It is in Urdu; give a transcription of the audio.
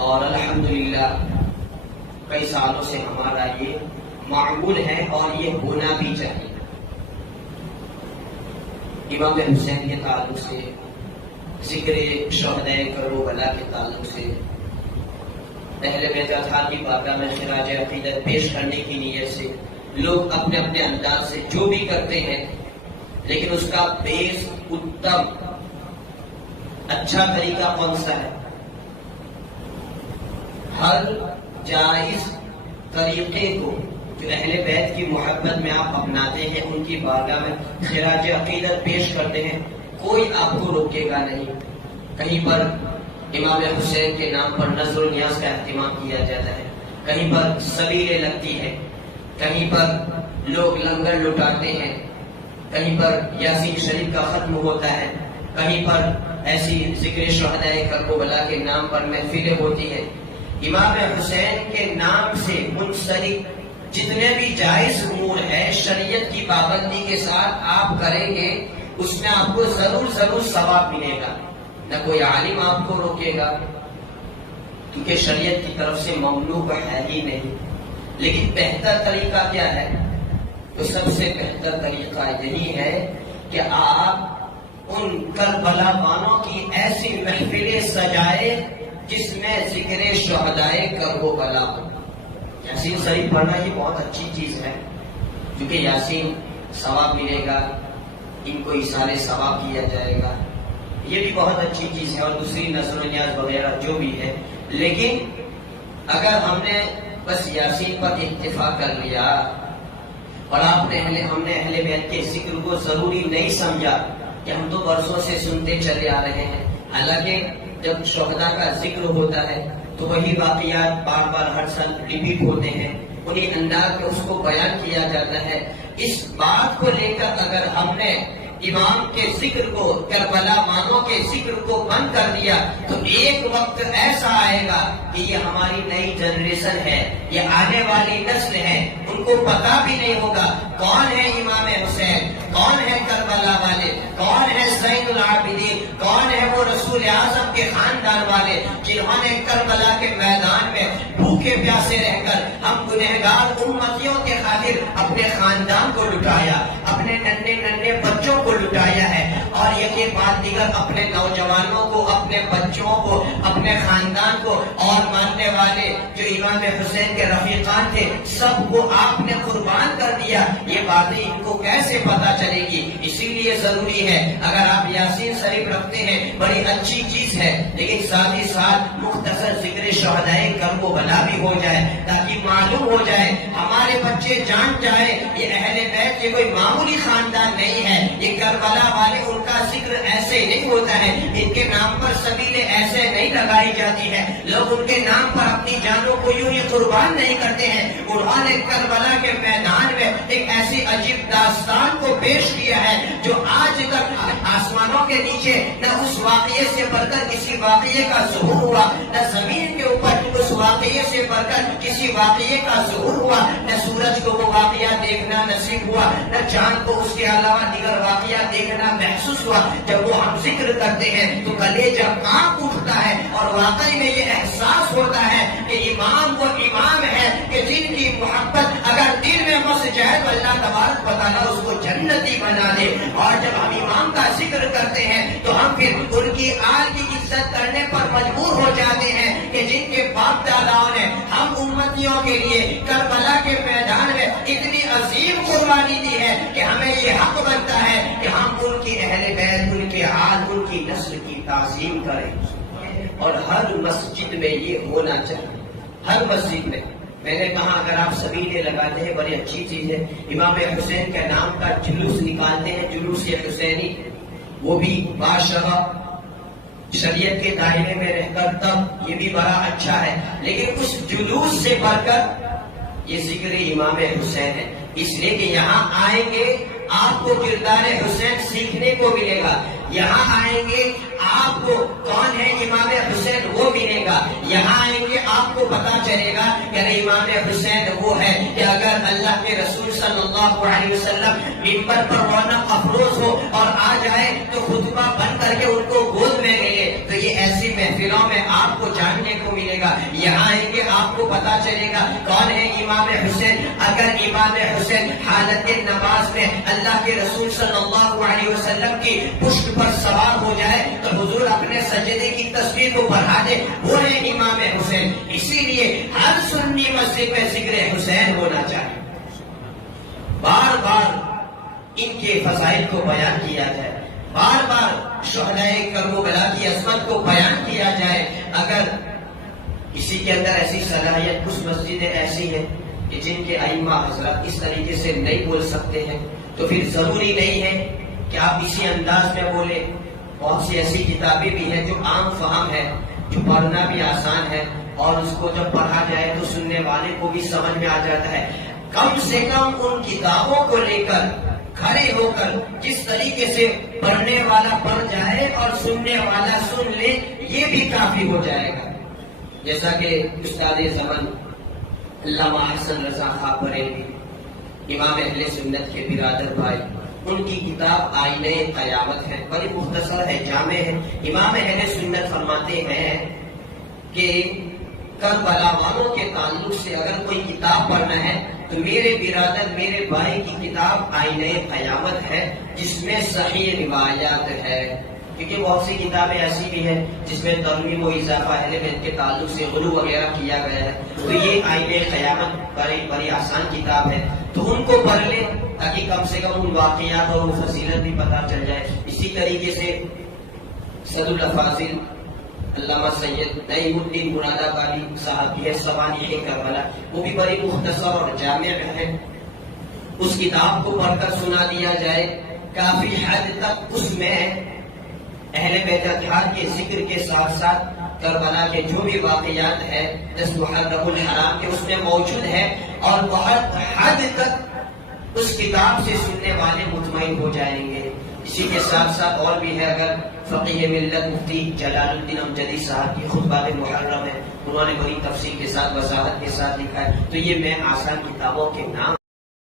اور الحمدللہ کئی سالوں سے ہمارا یہ معمول ہے اور یہ ہونا بھی چاہیے۔ امام حسین کے تعلق سے، ذکر شہدائے کربلا کے تعلق سے، اہل بیت اطہار کی بارگاہ میں خراج عقیدت پیش کرنے کی نیت سے لوگ اپنے اپنے انداز سے جو بھی کرتے ہیں، لیکن اس کا بیس اتم اچھا طریقہ کون سا ہے؟ ہر جائز طریقے کو جو اہل بیت کی محبت میں آپ اپناتے ہیں، ان کی بارگاہ میں خراج عقیدت پیش کرتے ہیں، کوئی آپ کو روکے گا نہیں۔ کہیں پر امام حسین کے نام پر نذر و نیاز کا اہتمام کیا جاتا ہے، کہیں پر سبیلیں لگتی ہے، کہیں پر لوگ لنگر لٹاتے ہیں، کہیں پر یاسین شریف کا ختم ہوتا ہے، کہیں پر ایسی ذکر شہدائے کربلا کے نام پر محفلیں ہوتی ہیں۔ امام حسین کے نام سے منسلک جتنے بھی جائز امور ہے شریعت کی پابندی کے ساتھ آپ کریں گے، اس میں آپ کو ضرور ثواب ملے گا، نہ کوئی عالم آپ کو روکے گا، کیونکہ شریعت کی طرف سے ممنوع ہے ہی نہیں۔ لیکن بہتر طریقہ کیا ہے؟ تو سب سے بہتر طریقہ یہی ہے کہ آپ ان کربلا والوں کی ایسی محفلیں سجائے جس میں ذکر شہدائے کربلا ہو۔ یاسین شریف پڑھنا یہ بہت اچھی چیز ہے، کیونکہ یاسین ثواب ملے گا، ان کو ایصال ثواب کیا جائے گا، یہ بھی بہت اچھی چیز ہے، اور دوسری نذر و نیاز وغیرہ جو بھی ہے۔ لیکن اگر ہم نے بس یاسین پر اکتفا کر لیا اور ہم نے اہل بیت کے ذکر کو ضروری نہیں سمجھا کہ ہم تو برسوں سے سنتے چلے آ رہے ہیں، حالانکہ جب شہداء کا ذکر ہوتا ہے تو وہی واقعات بار بار ہر سال ریپیٹ ہوتے ہیں، انہیں انداز میں اس کو بیان کیا جاتا ہے۔ اس بات کو لے کر اگر ہم نے امام کے ذکر کو، کربلا والوں کے ذکر کو بند کر دیا تو ایک وقت ایسا آئے گا کہ یہ ہماری نئی جنریشن ہے، یہ آنے والی نسل ہے، ان کو پتا بھی نہیں ہوگا کون ہے امام حسین، کون ہے کربلا والے، کون ہے زین العابدین، کون ہے وہ رسول اعظم کے خاندان والے جنہوں نے کربلا کے میدان میں بھوکے پیاسے رہ کر ہم گنہگار امتیوں کے خاطر اپنے خاندان کو لٹایا، اپنے ننھے بچوں کو لٹایا ہے، اور یہ بات دیگر اپنے نوجوانوں کو، اپنے بچوں کو، اپنے خاندان کو، اور ماننے والے جو امام حسین کے رفیقان تھے سب کو آپ نے قربان کر دیا۔ یہ باتیں ان کو کیسے پتا چلے گی؟ اسی لیے ضروری ہے اگر آپ یاسین شریف رکھتے ہیں بڑی اچھی چیز ہے، لیکن ساتھ ہی ساتھ مختصر ذکر شہدائے کربلا بھی ہو جائے تاکہ معلوم ہو جائے، ہمارے بچے جان جائے یہ اہل بیت یہ کوئی معمولی خاندان نہیں ہے، یہ کربلا والے ان کا ذکر ایسے نہیں ہوتا ہے، ان کے نام پر سبیلیں ایسے نہیں لگائی جاتی ہیں، لوگ ان کے نام پر اپنی جانوں کو یوں ہی قربان نہیں کرتے ہیں۔ انہوں نے کربلا کے میدان میں ایک ایسی عجیب داستان کو پیش کیا ہے جو آج تک آسمانوں کے نیچے نہ اس واقعے سے بڑھ کر کسی واقعے کا ظہور ہوا، نہ زمین کے اوپر اس واقعے سے بڑھ کر کسی واقعے کا ظہور ہوا، نہ سورج کو وہ واقعہ دیکھنا نصیب ہوا، نہ چاند کو اس کے علاوہ دیگر واقعہ دیکھنا محسوس ہوا۔ جب وہ ہم ذکر کرتے ہیں تو کلیجہ کانپ اٹھتا ہے اور واقعی میں یہ احساس ہوتا ہے کہ امام وہ امام ہے کہ جن کی محبت اگر دل میں بس جائے تو اللہ تبارک و تعالیٰ اس کو جنتی بنا دے۔ اور جب ہم امام کا ذکر کرتے ہیں تو ہم پھر ان کی آل کی عزت کرنے پر مجبور ہو جاتے ہیں کہ جن کے باپ داداؤں نے ہم امتیوں کے لیے کربلا کے میدان میں اتنی عظیم قربانی دی ہے کہ ہمیں یہ حق بنتا ہے کہ ہم ان کی اہل بیت، ان کے آل، ان کی نسل کی تعظیم کریں۔ اور ہر مسجد میں یہ ہونا چاہیے، ہر مسجد میں۔ میں نے کہا اگر آپ سبیلیں لگاتے ہیں بڑی اچھی چیز ہے، امام حسین کے نام کا جلوس نکالتے ہیں، جلوس حسینی، وہ بھی باشرہ شریعت کے دائرے میں رہ کر، تب یہ بھی بڑا اچھا ہے۔ لیکن اس جلوس سے بڑھ کر یہ ذکر امام حسین ہے، اس لیے کہ یہاں آئیں گے آپ کو کردار حسین سیکھنے کو ملے گا، یہاں آئیں گے آپ کو کون ہے امام حسین وہ ملے گا، یہاں آئیں گے آپ کو پتا چلے گا کہ امام حسین وہ ہے کہ اگر اللہ کے رسول صلی اللہ علیہ وسلم ممبر پر رونق افروز ہو اور آ جائے تو خطبہ بند کر کے ان کو گود میں لے، تو یہ ایسی محفلوں میں آپ کو جاننے کو ملے گا۔ یہاں آئیں گے آپ کو پتا چلے گا کون ہے امام حسین۔ اگر امام حسین حالت نماز میں اللہ کے رسول صلی اللہ علیہ وسلم کی پشت پر سوار ہو جائے تو حضور اپنے سجدے کی تصویر کو بڑھا دے، وہ ہے امام حسین۔ اسی لیے ہر سنی مسجد میں ذکر حسین ہونا چاہیے، بار بار ان کے فضائل کو بیان کیا جائے، بار بار شہدائے کربلا کی عظمت کو بیان کیا جائے۔ اگر کسی کے اندر ایسی صلاحیت، کچھ مسجدیں ایسی ہیں کہ جن کے ائمہ حضرات اس طریقے سے نہیں بول سکتے ہیں، تو پھر ضروری نہیں ہے کہ آپ اسی انداز میں بولیں۔ بہت سی ایسی کتابیں بھی ہیں جو عام فہم ہے، جو پڑھنا بھی آسان ہے، اور اس کو جب پڑھا جائے تو سننے والے کو بھی سمجھ میں آ جاتا ہے۔ کم سے کم ان کتابوں کو لے کر کھڑے ہو کر جس طریقے سے پڑھنے والا پڑھ جائے اور سننے والا سن لے، یہ بھی کافی ہو جائے گا۔ جیسا کہ استاد زمن علامہ حسن رضا خاں بریلوی، امام اہل سنت کے برادر بھائی، ان کی کتاب آئینہ قیامت ہے، بڑی مختصر ہے، جامع ہے۔ امام اہل سنت فرماتے ہیں کہ کربلا والوں کے تعلق سے اگر کوئی کتاب پڑھنا ہے تو میرے برادر، میرے بھائی کی کتاب آئینہ قیامت ہے، جس میں صحیح روایات ہے۔ کیونکہ بہت سی کتابیں ایسی بھی ہیں جس میں ترمیم و اضافہ اہل بیت کے تعلق سے غلو وغیرہ کیا گیا ہے، تو یہ آئینہ قیامت بڑی آسان کتاب ہے، تو ان کو پڑھ لیں تاکہ کم سے کم ان واقعات اور فضیلت بھی پتہ چل جائے۔ اسی طریقے سے صدر الافاضل علامہ سید نعیم الدین مراد آبادی صاحب کی ہے سوانح کربلا، وہ بھی بڑی مختصر اور جامع ہے۔ اس کتاب کو پڑھ کر سنا دیا جائے، کافی حد تک اس میں اہل بیت اطہار کے ذکر کے ساتھ ساتھ کربلا کے جو بھی واقعات ہیں 10 محرم الحرام کے اس میں موجود ہے، اور بہت حد تک اس کتاب سے سننے والے مطمئن ہو جائیں گے۔ اسی کے ساتھ ساتھ اور بھی ہے، اگر فقیہ ملت مفتی جلال الدین امجدی صاحب کی خطبہ محرم ہے، انہوں نے بڑی تفصیل کے ساتھ وضاحت کے ساتھ لکھا ہے، تو یہ میں آسان کتابوں کے نام